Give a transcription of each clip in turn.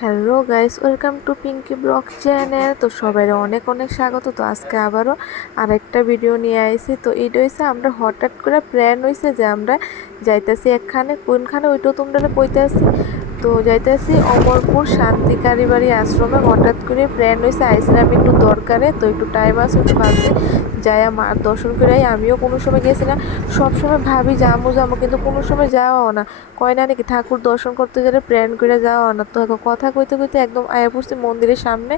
Hello guys, welcome to Pinky blog channel. তো সবাই অনেক অনেক স্বাগত। তো আজকে আবারও আরেকটা ভিডিও নিয়ে আইছি। তো এইটা হয়েছে আমরা হঠাৎ করে প্ল্যান হয়েছে যে আমরা যাইতেছি একখানে, কোনখানে ওইটাও তোমরা কইতেছি। তো যাইতেছি অমরপুর শান্তি কারিবাড়ি আশ্রমে। হঠাৎ করে প্ল্যান হয়েছে, আইসিলাম একটু দরকারে, তো একটু টাইম আছে একটু হাতে যাই মার দর্শন করে। আমিও কোনো সময় গেছি না, সবসময় ভাবি যাবো যাবো, কিন্তু কোনো সময় যাওয়াও না। কয় না নাকি ঠাকুর দর্শন করতে গেলে প্ল্যান করে যাওয়া না। তো কথা কইতে কইতে একদম আয়া পড়ছি মন্দিরের সামনে,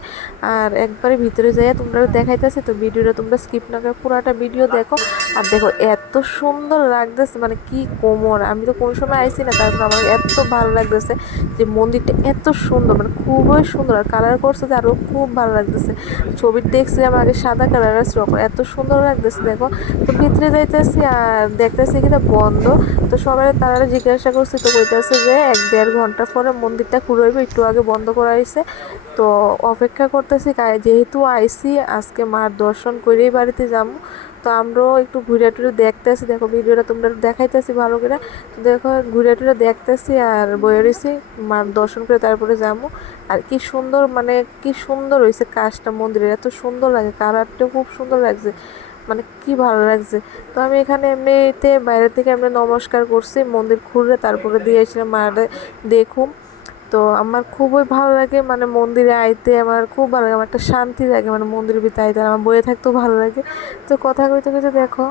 আর একবারে ভিতরে যাইয়া তোমরা দেখাইতেছি। তো ভিডিওটা তোমরা স্কিপ না করে পুরাটা ভিডিও দেখো। আর দেখো এত সুন্দর লাগতেছে, মানে কি কোমর, আমি তো কোনো সময় আইসি না, তারপর আমার এত ভালো লাগতেছে যে মন্দিরটা এত সুন্দর, মানে খুবই সুন্দর। আর কালার করছে যে আরও খুব ভালো লাগতেছে। ছবির দেখছিলাম আগে সাদা কালার আছে, এত সুন্দর লাগতেছে দেখো। তো ভিতরে যাইতেছি আর দেখতেছি কিনা বন্ধ। তো সবাই তারা জিজ্ঞাসা করছি, তো কইতেছে যে 1-1.5 ঘন্টা পরে মন্দিরটা খুলে হইবে, একটু আগে বন্ধ করা হয়েছে। তো অপেক্ষা করতেছি, যেহেতু আইসি আজকে মার দর্শন করেই বাড়িতে যাবো। তো আমরাও একটু ঘুরে টুরে দেখতেছি, দেখো ভিডিওটা তোমরা দেখাইতেছি ভালো করে। তো দেখো ঘুরে টুরে দেখতেছি আর বয়ে রয়েছি, মার দর্শন করে তারপরে যাবো। আর কি সুন্দর, মানে কি সুন্দর হয়েছে কাজটা মন্দিরের, এত সুন্দর লাগে, কালারটাও খুব সুন্দর লাগছে, মানে কি ভালো লাগছে। তো আমি এখানে এমনিতে বাইরে থেকে এমনি নমস্কার করছি, মন্দির ঘুরে তারপরে দিয়ে এসেছিলাম মারে দেখুম। তো আমার খুবই ভালো লাগে, মানে মন্দিরে আইতে আমার খুব ভালো লাগে, আমার একটা শান্তি লাগে, মানে মন্দিরের ভিতরে আইতে, আর আমার বইয়ে থাকতেও ভালো লাগে। তো কথা কইতে কইতে দেখো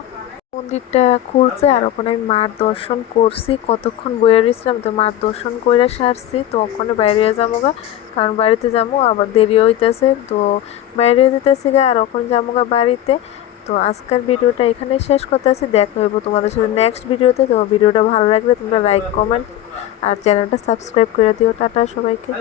মন্দিরটা খুলছে, আর ওখানে আমি মার দর্শন করছি, কতক্ষণ বইয়ে রয়েছিলাম। তো মার দর্শন করে সারছি, তো ওখানে বাইরে যাবো গা, কারণ বাড়িতে যাবো আবার দেরি হইতেছে। তো বাইরে যেতেছি গা, আর ওখানে যাবো গা বাড়িতে। তো আজকের ভিডিওটা এখানে শেষ করতেছি, দেখা হইব তোমাদের সাথে নেক্সট ভিডিওতে। তো ভিডিওটা ভালো লাগলে তোমরা লাইক কমেন্ট আর চ্যানেলটা সাবস্ক্রাইব করে দিও। টাটা সবাইকে।